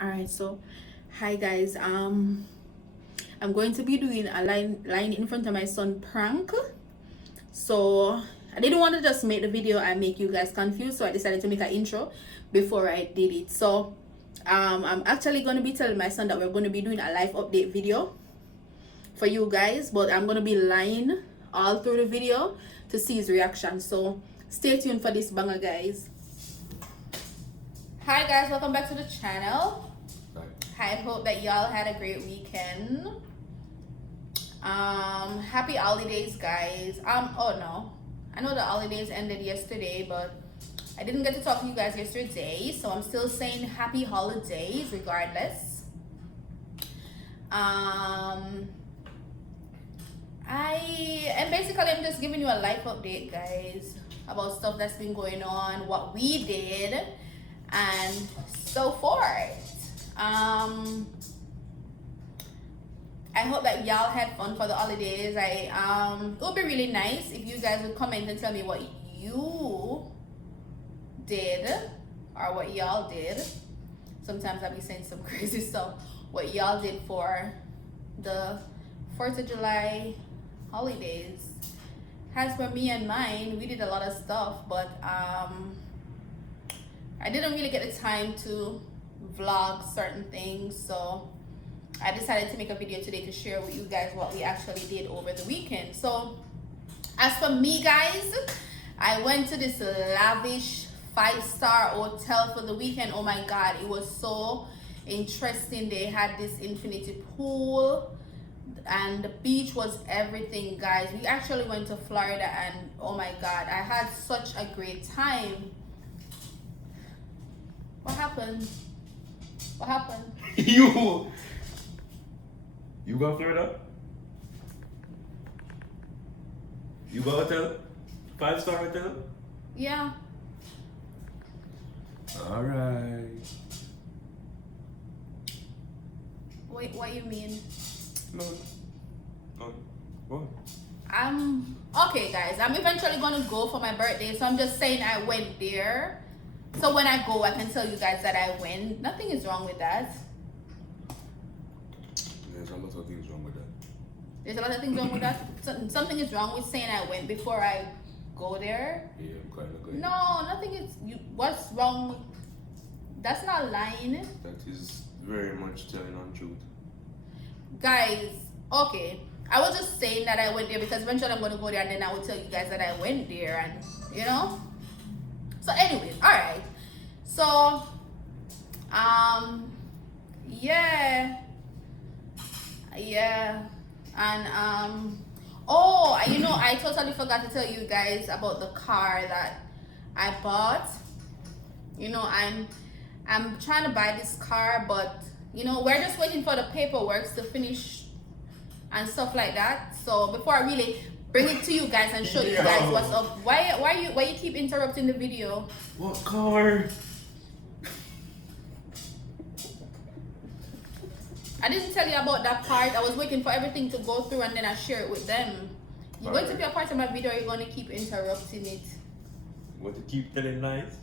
All right, so hi guys. I'm going to be doing a line in front of my son prank. So I didn't want to just make the video and make you guys confused, so I decided to make an intro before I did it. So I'm actually going to be telling my son that we're going to be doing a live update video for you guys, but I'm going to be lying all through the video to see his reaction. So stay tuned for this banger, guys. Hi guys, welcome back to the channel. I hope that y'all had a great weekend. Happy holidays, guys. Oh no, I know the holidays ended yesterday, but I didn't get to talk to you guys yesterday, so I'm still saying happy holidays regardless. I'm just giving you a life update, guys, about stuff that's been going on, what we did, and so forth. I hope that y'all had fun for the holidays. It would be really nice if you guys would comment and tell me what you did or what y'all did. Sometimes I'll be saying some crazy stuff. What y'all did for the 4th of July holidays. As for me and mine, we did a lot of stuff, but I didn't really get the time to vlog certain things, so I decided to make a video today to share with you guys what we actually did over the weekend. So as for me, guys, I went to this lavish 5-star hotel for the weekend. Oh my god, it was so interesting. They had this infinity pool and the beach was everything, guys. We actually went to Florida and oh my god, I had such a great time. What happened? What happened? You go Florida? You go hotel? 5-star hotel? Yeah. Alright. Wait, what you mean? No. What? Okay, guys, I'm eventually gonna go for my birthday, so I'm just saying I went there. So when I go, I can tell you guys that I went. Nothing is wrong with that. There's a lot of things wrong with that. There's a lot of things wrong with that. Something is wrong with saying I went before I go there. Yeah, I'm kind of good. No, nothing is. What's wrong? That's not lying. That is very much telling untruth. Guys, okay. I was just saying that I went there because eventually I'm going to go there and then I will tell you guys that I went there and, you know. So anyways, all right. So, yeah, and oh, you know, I totally forgot to tell you guys about the car that I bought. You know, I'm trying to buy this car, but you know, we're just waiting for the paperwork to finish and stuff like that. So before I really bring it to you guys and show you guys what's up. Why you keep interrupting the video? What car? I didn't tell you about that part. I was waiting for everything to go through and then I share it with them. You're going to be a part of my video, or you're going to keep interrupting it? Want to keep telling lies?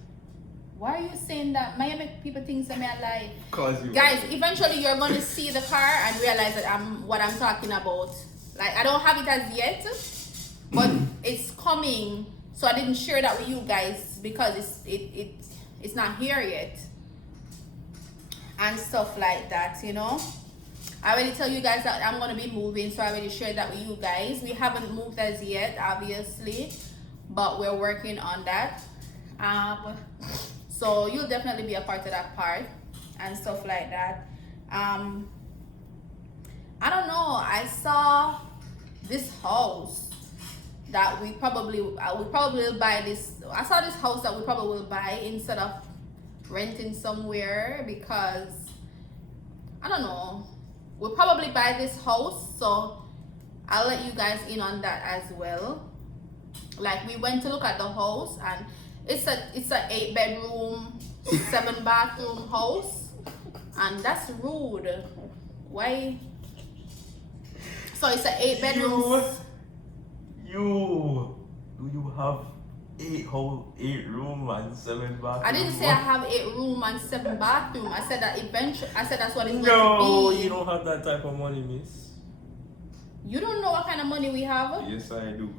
Why are you saying that? Miami people think that I lie. Cause you Guys, eventually you're going to see the car and realize that what I'm talking about. Like, I don't have it as yet, but it's coming. So I didn't share that with you guys because it's not here yet and stuff like that, you know. I already tell you guys that I'm gonna be moving, so I already shared that with you guys. We haven't moved as yet, obviously, but we're working on that. So you'll definitely be a part of that part and stuff like that. I don't know, I saw this house that we probably will buy this. I saw this house that we probably will buy instead of renting somewhere, because I don't know, we'll probably buy this house, so I'll let you guys in on that as well. Like, we went to look at the house and it's a 8-bedroom 7-bathroom house, and that's rude. Why? So it's an 8-bedroom. Do you have 8 room and 7 bathroom. I didn't say I have 8 room and 7 bathroom. I said that eventually. I said that's what it's going No, to be. you don't have that type of money, miss. You don't know what kind of money we have. Yes, I do.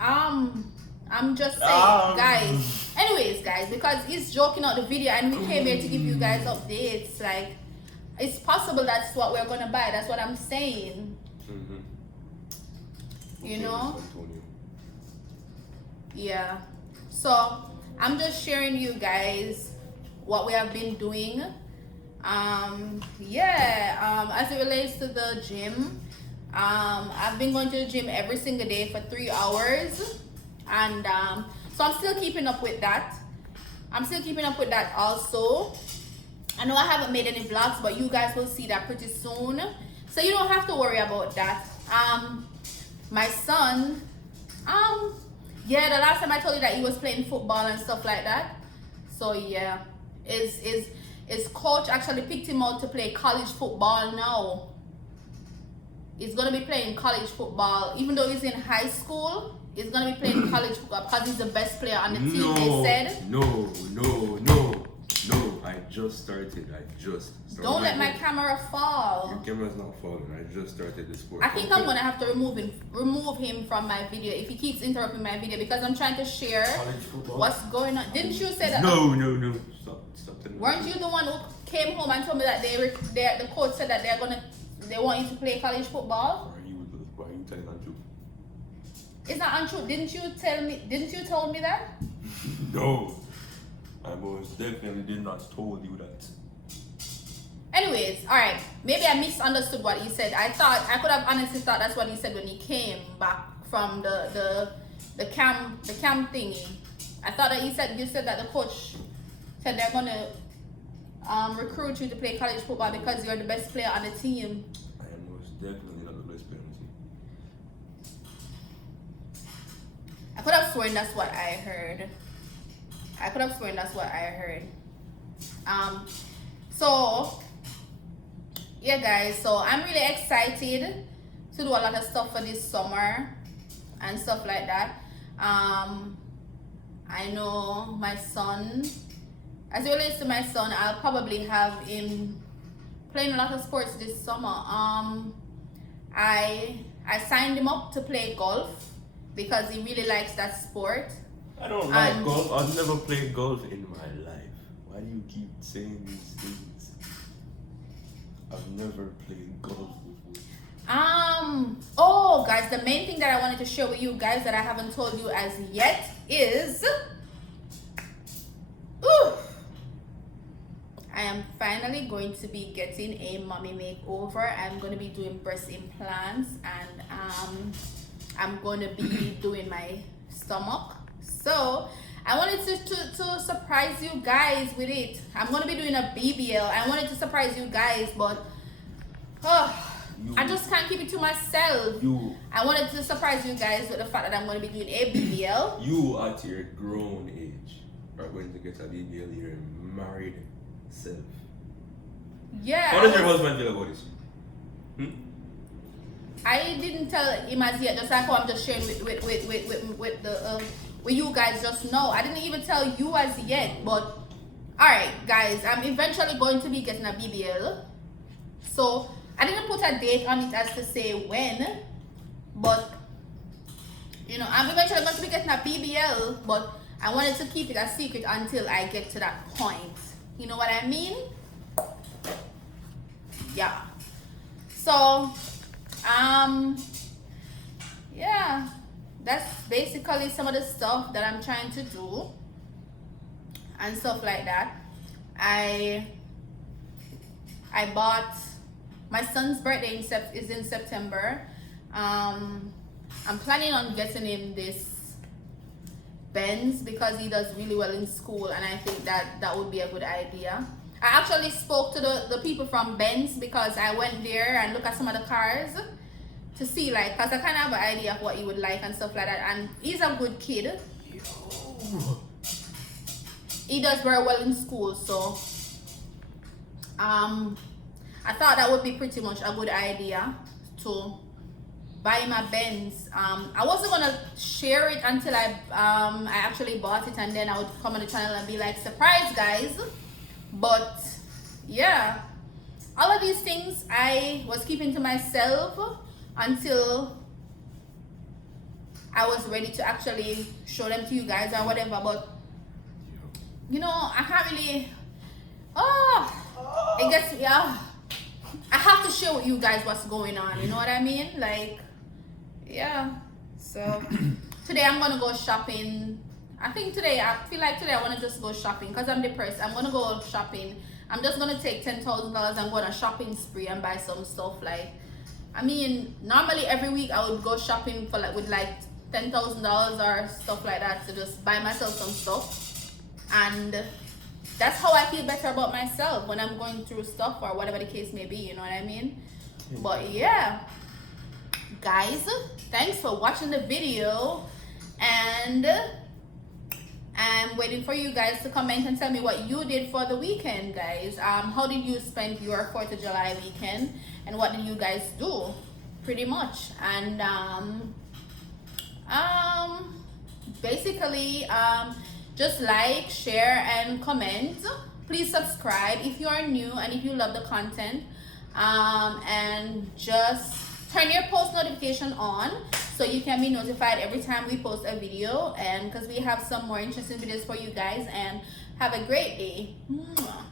I'm just saying, guys. Anyways, guys, because he's joking out the video and we came here to give you guys updates. Like, it's possible that's what we're gonna buy. That's what I'm saying. You know? Yeah. So I'm just sharing you guys what we have been doing. As it relates to the gym, I've been going to the gym every single day for 3 hours, and so I'm still keeping up with that. Also. I know I haven't made any vlogs, but you guys will see that pretty soon, so you don't have to worry about that. My son, the last time I told you that he was playing football and stuff like that. So yeah, his coach actually picked him out to play college football now. He's gonna be playing college football, even though he's in high school. He's gonna be playing college football because he's the best player on the team. They said. No. I just started. Don't let my camera fall. Your camera's not falling. I just started the sport. I think I'm gonna have to remove him from my video if he keeps interrupting my video, because I'm trying to share what's going on. Didn't you say that? No. Stop. Weren't you the one who came home and told me that the coach said that they want you to play college football? Why are you telling the truth? It's not untrue. Didn't you tell me that? No. I most definitely did not told you that. Anyways, alright. Maybe I misunderstood what he said. I could have honestly thought that's what he said when he came back from the camp thingy. I thought that you said that the coach said they're gonna recruit you to play college football because you're the best player on the team. I am most definitely not the best player on the team. I could have sworn that's what I heard. So yeah, guys, so I'm really excited to do a lot of stuff for this summer and stuff like that. I know my son, as it relates to my son, I'll probably have him playing a lot of sports this summer. I signed him up to play golf because he really likes that sport. I don't like golf. I've never played golf in my life. Why do you keep saying these things? I've never played golf before. Oh guys, the main thing that I wanted to share with you guys that I haven't told you as yet is I am finally going to be getting a mommy makeover. I'm going to be doing breast implants, and I'm going to be doing my stomach. So I wanted to surprise you guys with it. I'm going to be doing a BBL. I wanted to surprise you guys, but I just can't keep it to myself. I wanted to surprise you guys with the fact that I'm going to be doing a BBL. You at your grown age are going to get a BBL. You're married self. Yeah. How does your husband feel about this? I didn't tell him as yet. Just like how I'm just sharing with you guys just now. I didn't even tell you as yet. But alright, guys, I'm eventually going to be getting a BBL. So I didn't put a date on it as to say when, but you know, I'm eventually going to be getting a BBL, but I wanted to keep it a secret until I get to that point. You know what I mean? Yeah. So yeah, that's basically some of the stuff that I'm trying to do and stuff like that. I bought, my son's birthday is in September. I'm planning on getting him this Benz because he does really well in school, and I think that would be a good idea. I actually spoke to the people from Benz because I went there and looked at some of the cars to see, like, because I kind of have an idea of what he would like and stuff like that. And he's a good kid. He does very well in school, so I thought that would be pretty much a good idea to buying my Benz. I wasn't gonna share it until I actually bought it, and then I would come on the channel and be like, surprise guys. But yeah, all of these things I was keeping to myself until I was ready to actually show them to you guys or whatever. But you know, I can't really, it gets, yeah, I have to share with you guys what's going on, you know what I mean? Like, yeah. So today I'm gonna go shopping. I feel like today I want to just go shopping because I'm depressed. I'm gonna go shopping. I'm just gonna take $10,000 and go on a shopping spree and buy some stuff. Like, I mean, normally every week I would go shopping for like with like $10,000 or stuff like that to just buy myself some stuff, and that's how I feel better about myself when I'm going through stuff or whatever the case may be, you know what I mean? But yeah, guys, thanks for watching the video, and I'm waiting for you guys to comment and tell me what you did for the weekend, guys. How did you spend your 4th of July weekend, and what did you guys do, pretty much? And basically, just like, share, and comment. Please subscribe if you are new and if you love the content, and just turn your post notification on so you can be notified every time we post a video, and because we have some more interesting videos for you guys. And have a great day. Mwah.